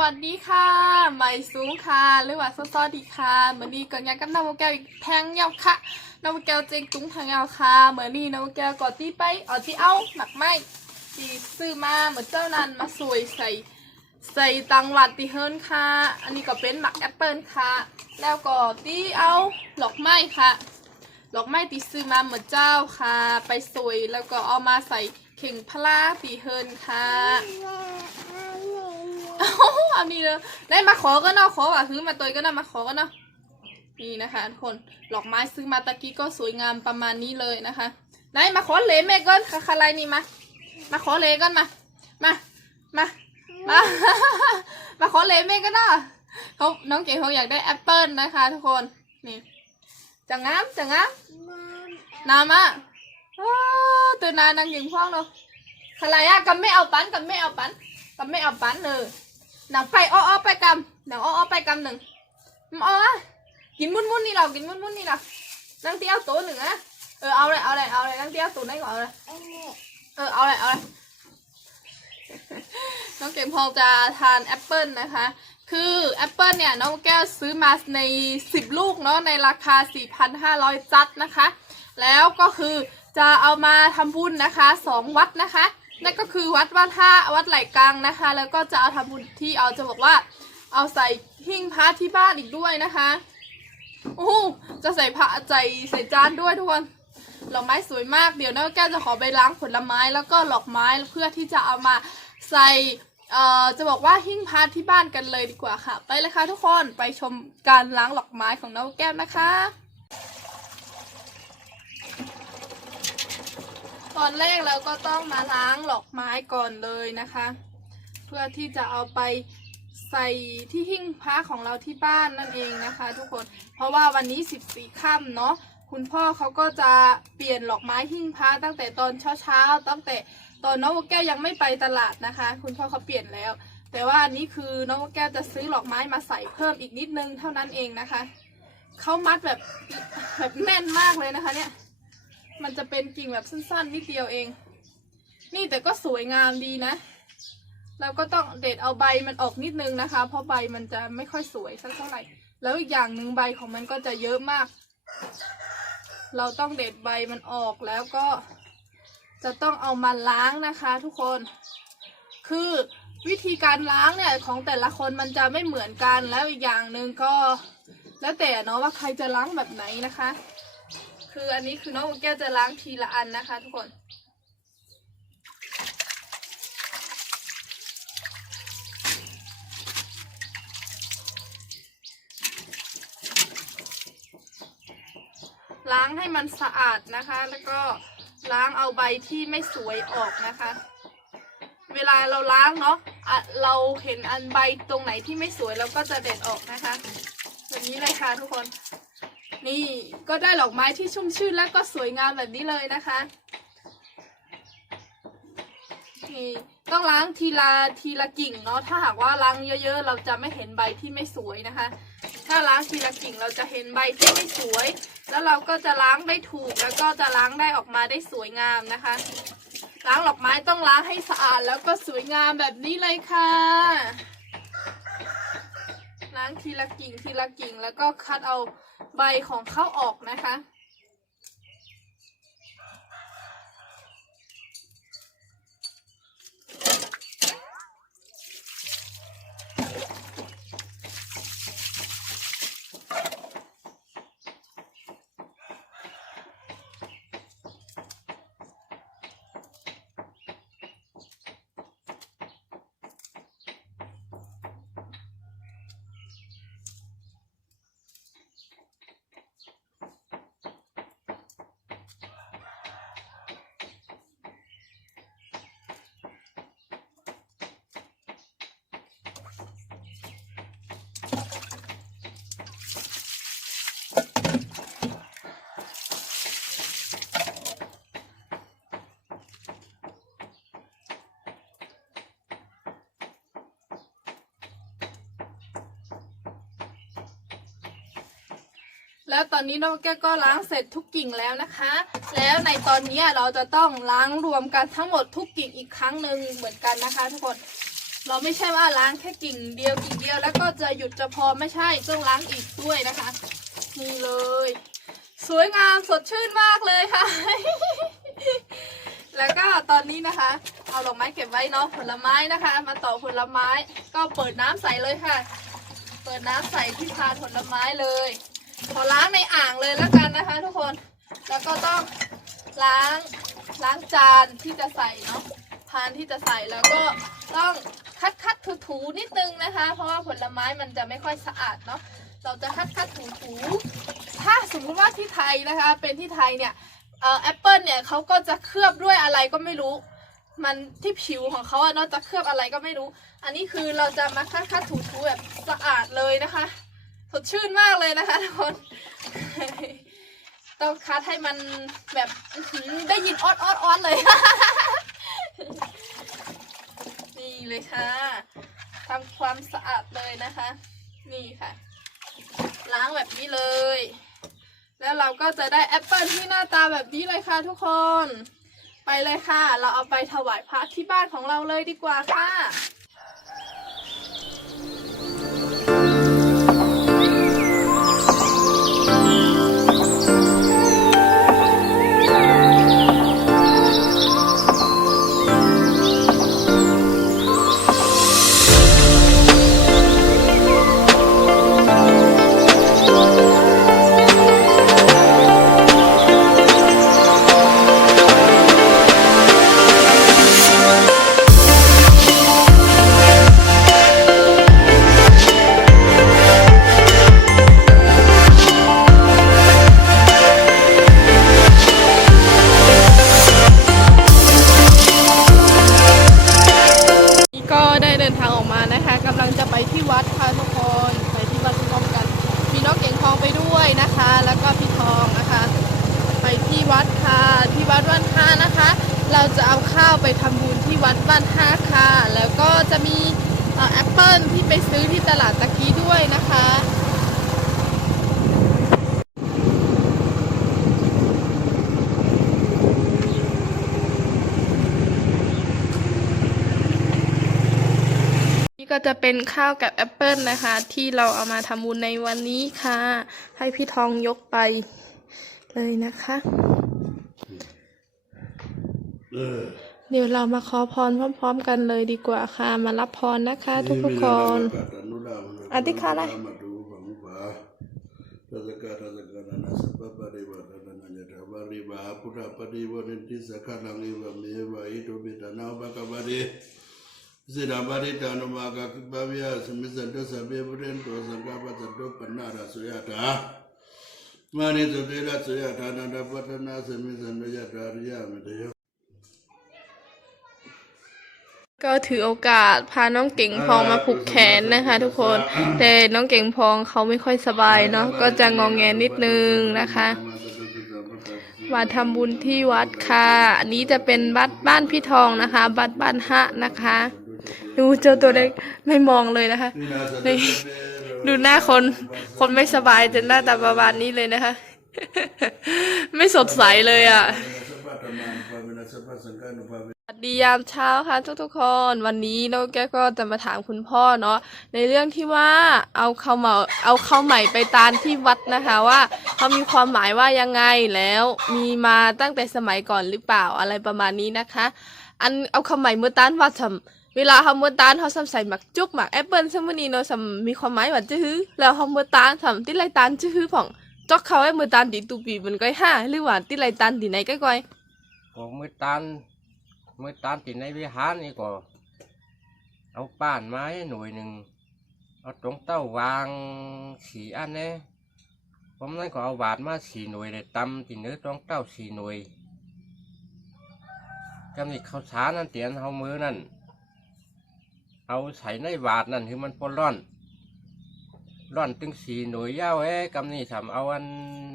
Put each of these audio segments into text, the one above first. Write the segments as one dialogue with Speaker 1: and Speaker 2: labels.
Speaker 1: วัสดีค่ะใหม่สูงค่ะ หรือว่าซอซอดีค่ะเหมือนนี้ก่อนยังกับน้องแก้วอีกแทงยาค่ะน้องแก้วเจงตุ้งทางยาค่ะเหมือนนี้น้องแก้วกอนที่ไปเอาที่เอาหนักไม้ที่ซื้อมาเหมือนเจ้านันมาสวยใส่ ใส่ตังหวัดติเฮิรนค่ะ อันนี้ก็เป็นหมักแอปเปิลค่ะ แล้วก็ที่เอาหลอกไม้ค่ะดอกไม้ตีซื้อมาเหมือนเจ้าค่ะ ไปสวยแล้วก็เอามาใส่เข่งพลาตีเฮิรนค่ะ อ้าวอันนี้เลยได้มาขอก็เนาะขอว่ะคือมาตัวก็น่ามาขอก็เนาะนี่นะคะทุกคนดอกไม้ซื้อมาตะกี้ก็สวยงามประมาณนี้เลยนะคะได้มาขอเลแม่ก้อนค่ะอะไรนี่มามาขอเลก้อนมามามามามาขอเลแม่ก็ได้เขาน้องเก๋เขาอยากได้แอปเปิลนะคะ ทุกคนนี่จะงงามจะงงามน้ำอะอ้าวตื่นนานนางยิงพ่องเนาะอะไรอะกำไม่เอาปันกำไม่เอาปันกำไม่เอาปันเนอ หนังไปอ้อไปกำหนังอ้อไปกำหนึ่งมอ้อกินมุนมุนๆนี่เรากินมุนมุนๆนี่เรานั่งเตี้ยวตัวหนึ่งอะเออเอาเลยเอาเลยเอาเลยนั่งเตี้ยวตัวไหนก่อนเอาเลยเออเอาเลยเอาเลยน้องเก่งพองจะทานแอปเปิลนะคะ คือแอปเปิลเนี่ยน้องแก้วซื้อมาใน 10 ลูกเนาะในราคา 4,500 จัดนะคะ แล้วก็คือจะเอามาทำบุญนะคะสองวัดนะคะ นั่นก็คือวัดวัดท่าวัดไหลกลางนะคะ แล้วก็จะเอาทำบุญที่เอาจะบอกว่า เอาใส่หิ้งพระที่บ้านอีกด้วยนะคะโอ้จะใส่พระใส่ใส่จานด้วยทุกคนดอกไม้สวยมากเดี๋ยวน้าแก้วจะขอไปล้างผลไม้แล้วก็หลอกไม้เพื่อที่จะเอามาใส่เอ่อจะบอกว่าหิ้งพระที่บ้านกันเลยดีกว่าค่ะ ไปเลยค่ะทุกคนไปชมการล้างหลอกไม้ของน้าแก้วนะคะ ตอนแรกเราก็ต้องมาล้างหลอกไม้ก่อนเลยนะคะ เพื่อที่จะเอาไปใส่ที่หิ้งพระของเราที่บ้านนั่นเองนะคะ ทุกคน เพราะว่าวันนี้ 14ค่ำเนาะคุณพ่อเขาก็จะเปลี่ยนหลอกไม้หิ้งพระตั้งแต่ตอนเช้าๆตั้งแต่ตอนน้องแก้วยังไม่ไปตลาดนะคะ คุณพ่อเขาเปลี่ยนแล้ว แต่ว่าอันนี้คือน้องแก้วจะซื้อหลอกไม้มาใส่เพิ่มอีกนิดนึงเท่านั้นเองนะคะเขามัดแบบแบบแน่นมากเลยนะคะเนี่ย มันจะเป็นกิ่งแบบสั้นๆนิดเดียวเอง นี่แต่ก็สวยงามดีนะเราก็ต้องเด็ดเอาใบมันออกนิดนึงนะคะ เพราะใบมันจะไม่ค่อยสวยสักเท่าไหร่ แล้วอีกอย่างหนึ่งใบของมันก็จะเยอะมาก เราต้องเด็ดใบมันออกแล้วก็จะต้องเอามาล้างนะคะทุกคน คือวิธีการล้างเนี่ยของแต่ละคนมันจะไม่เหมือนกันแล้วอีกอย่างหนึ่งก็ แล้วแต่เนาะว่าใครจะล้างแบบไหนนะคะ คืออันนี้คือน้องแก้วจะล้างทีละอันนะคะ ทุกคน ล้างให้มันสะอาดนะคะ แล้วก็ล้างเอาใบที่ไม่สวยออกนะคะ เวลาเราล้างเนาะะเราเห็นอันใบตรงไหนที่ไม่สวยเราก็จะเด็ดออกนะคะแบบนี้เลยค่ะทุกคน นี่ก็ได้ดอกไม้ที่ชุ่มชื่นและก็สวยงามแบบนี้เลยนะคะนี่ต้องล้างทีละทีละกิ่งเนาะถ้าหากว่าล้างเยอะ ๆ เราจะไม่เห็นใบที่ไม่สวยนะคะ ถ้าล้างทีละกิ่งเราจะเห็นใบที่ไม่สวย แล้วเราก็จะล้างได้ถูกแล้วก็จะล้างได้ออกมาได้สวยงามนะคะ ล้างดอกไม้ต้องล้างให้สะอาดแล้วก็สวยงามแบบนี้เลยค่ะ ทีละกิ่งทีละกิ่ง แล้วก็คัดเอาใบของเขาออกนะคะ แล้วตอนนี้น้องแก้วก็ล้างเสร็จทุกกิ่งแล้วนะคะ แล้วในตอนนี้เราจะต้องล้างรวมกันทั้งหมดทุกกิ่งอีกครั้งหนึ่งเหมือนกันนะคะ ทุกคน เราไม่ใช่ว่าล้างแค่กิ่งเดียวกิ่งเดียวแล้วก็จะหยุดจะพอไม่ใช่ต้องล้างอีกด้วยนะคะนี่เลย สวยงามสดชื่นมากเลยค่ะ แล้วก็ตอนนี้นะคะ เอาดอกไม้เก็บไว้เนาะผลไม้นะคะ มาต่อผลไม้ก็เปิดน้ำใส่เลยค่ะ เปิดน้ำใส่ที่พานผลไม้เลยขอล้างในอ่างเลยแล้วกันนะคะ ทุกคนแล้วก็ต้องล้างล้างจานที่จะใส่เนาะพานที่จะใส่แล้วก็ต้อง คัดคัดถูถูนิดนึงนะคะ เพราะว่าผลไม้มันจะไม่ค่อยสะอาดเนาะเราจะคัดคัดถูถูถ้าสมมติว่าที่ไทยนะคะ เป็นที่ไทยเนี่ยแอปเปิลเนี่ยเขาก็จะเคลือบด้วยอะไรก็ไม่รู้ มันที่ผิวของเขาอะเนาะจะเคลือบอะไรก็ไม่รู้ อันนี้คือเราจะมาคัดคัดถูถูแบบสะอาดเลยนะคะสดชื่นมากเลยนะคะทุกคนต้องคัดให้มันแบบได้ยินออดออดออดเลย เลยค่ะทำความสะอาดเลยนะคะ นี่ค่ะ ล้างแบบนี้เลย แล้วเราก็จะได้แอปเปิลที่หน้าตาแบบนี้เลยค่ะทุกคน ไปเลยค่ะ เราเอาไปถวายพระที่บ้านของเราเลยดีกว่าค่ะ เราจะเอาข้าวไปทำบุญที่วัดบ้านห้าค่ะ แล้วก็จะมีแอปเปิลที่ไปซื้อที่ตลาดตะกี้ด้วยนะคะนี่ก็จะเป็นข้าวกับแอปเปิลนะคะ ที่เราเอามาทำบุญในวันนี้ค่ะ ให้พี่ทองยกไปเลยนะคะ
Speaker 2: เออ
Speaker 1: เดี๋ยวเรามาขอพรพร้อม ๆ กันเลยดีกว่าค่ะ มารับพรนะคะ ทุกๆคนอธิษฐานอะไร
Speaker 2: มาดูฝังฝาทัศกาทัศกานานาสัพพะปริวาตนาญาตาวาริวาพุทธปฏิวรินติสักขังเอวเมวะอิโตปิตานาภะกวาริสิดาบาริตานุมากัคิปะวิยาสมิสันตสัพเพปุเรนโตสังกปะสันโตปนาราสุยตามานิสุเตระสุยตานันทปัตนาสมิสันตยตาริยามเตย
Speaker 1: ก็ถือโอกาสพาน้องเก่งพองมาผูกแขนนะคะทุกคน แต่น้องเก่งพองเขาไม่ค่อยสบายเนาะก็จะงองแงนิดนึงนะคะ มาทำบุญที่วัดค่ะ อันนี้จะเป็นบัดบ้านพี่ทองนะคะบัดบ้านฮะนะคะ ดูเจอตัวเล็กไม่มองเลยนะคะนี่ดูหน้าคน คนไม่สบายจะหน้าตาประมาณนี้เลยนะคะ ไม่สดใสเลยอะ วัสดียามเช้าค่ะทุกๆคนวันนี้น้องแก้วก็จะมาถามคุณพ่อเนาะในเรื่องที่ว่าเอาข้าวเหมาเอาข้าวใหม่ไปตานที่วัดนะคะว่าเขามีความหมายว่ายังไงแล้วมีมาตั้งแต่สมัยก่อนหรือเปล่าอะไรประมาณนี้นะคะ อันเอาข้าวใหม่เมื่อตานว่าทำเวลาเขาเมื่อตานเขาใส่หมักจุกหมักแอปเปิลซึ่งวันนี้เนาะสำมีความหมายว่าจื้อแล้วเขาเมื่อตานทำที่ไรตานจื้อผ่องจอกเขาไอ้เมื่อตานตีตูปีมันก็ห้าหรือว่าที่ไรตานตีไหนก็
Speaker 3: เมื่อตามติดในวิหารนี่
Speaker 1: ก็ เอา
Speaker 3: ป้านไม้หน่ว
Speaker 1: ย
Speaker 3: หนึ่งเอาตรงเต้าวางสีอันนี้ผมนั่นก็เอาบาดมาสีหน่วยเลยตำติดเนื้อตรงเต้าสีหน่วยกำลิดข้าวสารนั่นเตียนเอามือนั่นเอาใส่ในบาดนั่นคือมันปนร่อน ร้อนตึงสีหน่วยยาวเอ้กำนี่ทำเอาอัน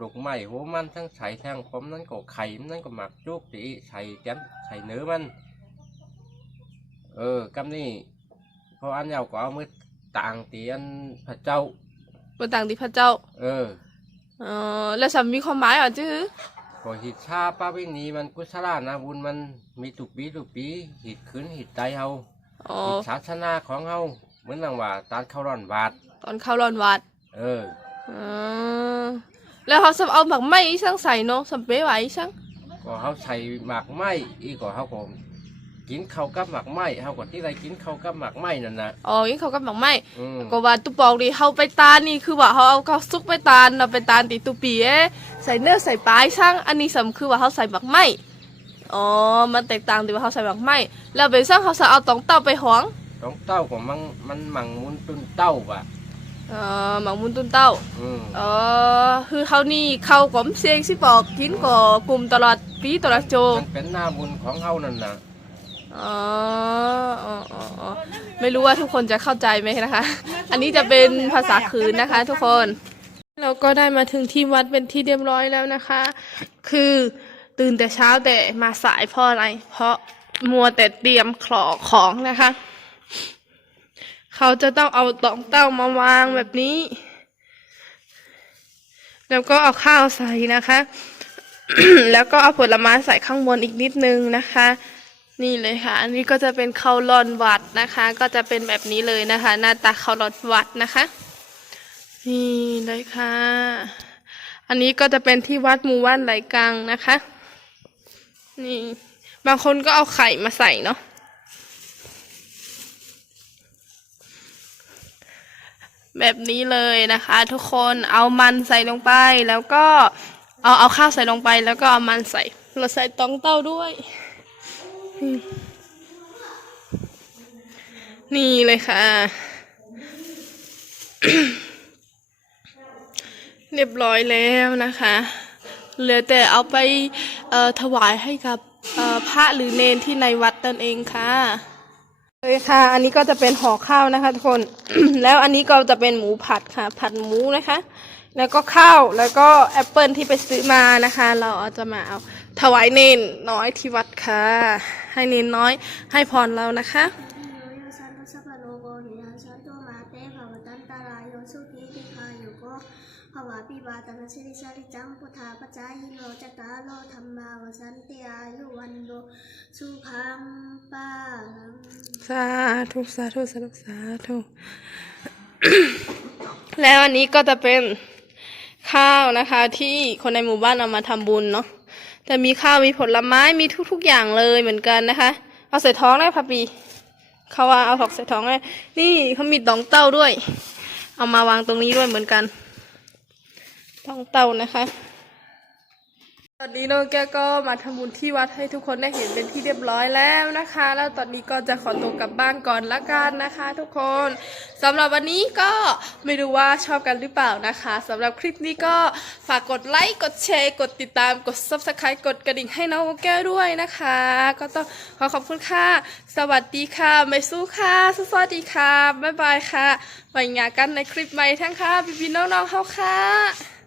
Speaker 3: ดอกไม้หัวมันทั้งใส่ทั้งผมนั่นก็ไข่มันนั่นก็หมักจุกตีใส่แจมใส่เนื้อมัน เออกำนี่พออันยาวก็เอามือต่างตีอันพระเจ้า
Speaker 1: เมื่อต่างที่พระเจ้า
Speaker 3: เออ
Speaker 1: เออแล้วสำมีความหมายอะจื้อ
Speaker 3: ก็หิดชาป้าวินีมันกุศลานะบุญมันมีตุกปีตุกปีหิดขืนหิดใจเอา
Speaker 1: อ๋อ
Speaker 3: อีกศาสนาของเฮาเห มือนนังว่าตานเข้าร้อนบาท
Speaker 1: ตอนเข้าร้อนวัด
Speaker 3: เออ
Speaker 1: อ๋อแล้วเขาสำเอาหมักไหม้อีสังใส่เนาะสำเปไว้อีสัง
Speaker 3: ก็เฮาใส่หมากไม้อีกก็เฮาก็กินข้าวกับหมากไม้เฮาก็ที่ไรกินข้าวกับหมากไม้นั่นน่ะ
Speaker 1: อ๋อยิ่งเขากับหมักไหม้
Speaker 3: อืม
Speaker 1: ก็ว่าตุปองดิเขาไปตานนี่คือว่าเขาเอาเขาซุกไปตานเราไปตานติตุปีเอ๊ะใส่เนื้อใส่ปลายช่างอันนี้สำคือว่าเขาใส่หมักไหม้อ๋อมันแตกต่างที่ว่าเขาใส่หมักไหม้แล้วเป็นช่างเขาใส่เอาตองเต้าไปหวง
Speaker 3: ต้องเต้าก็มันมันหมังมุนตุนเต้าว่ะ
Speaker 1: เออหมักมุนตุนเต้า
Speaker 3: อืม
Speaker 1: อ๋อคือเขานี่เข้าก้มเสียงสิบอกกินก็กลุ่มตลอดปีตลอดโจ
Speaker 3: มันเป็นหน้าบุญของเฮานั่นน่ะ
Speaker 1: อ๋ออ๋ออ๋ออ๋อไม่รู้ว่าทุกคนจะเข้าใจไหมนะคะ อันนี้จะเป็นภาษาคืนนะคะ ทุกคน เราก็ได้มาถึงที่วัดเป็นที่เรียบร้อยแล้วนะคะ คือตื่นแต่เช้าแต่มาสายเพราะอะไร เพราะมัวแต่เตรียมขลอของนะคะ เขาจะต้องเอาตองเต้ามาวางแบบนี้ แล้วก็เอาข้าวใส่นะคะ แล้วก็เอาผลไม้ใส่ข้างบนอีกนิดนึงนะคะ นี่เลยค่ะ อันนี้ก็จะเป็นข้าวรอนวัดนะคะ ก็จะเป็นแบบนี้เลยนะคะ หน้าตาข้าวรอนวัดนะคะ นี่เลยค่ะ อันนี้ก็จะเป็นที่วัดมู่บ้านไหลกังนะคะ นี่ บางคนก็เอาไข่มาใส่เนาะ แบบนี้เลยนะคะ ทุกคนเอามันใส่ลงไปแล้วก็เอาเอาข้าวใส่ลงไปแล้วก็เอามันใส่เราใส่ตองเต้าด้วย นี่เลยค่ะ เรียบร้อยแล้วนะคะเหลือแต่เอาไปถวายให้กับพระหรือเนนที่ในวัดนั่นเองค่ะ เลยค่ะ อันนี้ก็จะเป็นห่อข้าวนะคะทุกคน แล้วอันนี้ก็จะเป็นหมูผัดค่ะ ผัดหมูนะคะ แล้วก็ข้าว แล้วก็แอปเปิลที่ไปซื้อมานะคะ เราจะมาเอาถวายเนนน้อยที่วัดค่ะ ให้เนนน้อยให้พรเรานะคะ
Speaker 4: โยสันตุสัพพะโลโกหินันสันตุมาเตภวตันตารายโยสุขีติคาโยโกภ วะปิบาตนาสิริสาริจังพุทธาปจายิโนจตารโลธรรมาวสันติอายุวันโดสุขังปาลัง
Speaker 1: สาธุสาธุสาธุสาธุแล้วอันนี้ก็จะเป็นข้าวนะคะ ที่คนในหมู่บ้านเอามาทำบุญเนาะแต่มีข้าวมีผลไม้มีทุก ๆ อย่างเลยเหมือนกันนะคะ เอาใส่ท้องได้พับปีเขาว่าเอาผักใส่ท้องได้นี่เขามีตองเต้าด้วย เอามาวางตรงนี้ด้วยเหมือนกันต องเต้านะคะตอนนี้น้องแก้วก็มาทำบุญที่วัดให้ทุกคนได้เห็นเป็นที่เรียบร้อยแล้วนะคะ แล้วตอนนี้ก็จะขอตัวกลับบ้านก่อนละกันนะคะ ทุกคนสำหรับวันนี้ก็ไม่รู้ว่าชอบกันหรือเปล่านะคะสำหรับคลิปนี้ก็ฝากกดไลค์กดแชร์กดติดตามกด subscribe กดกระดิ่งให้น้องแก้วด้วยนะคะ ก็ต้องขอขอบคุณค่ะ สวัสดีค่ะไม่สู้ค่ะสวัสดีค่ะบ๊ายบายค่ะไว้งากันในคลิปใหม่ทั้งค่ะพี่ๆน้องๆเฮาค่ะ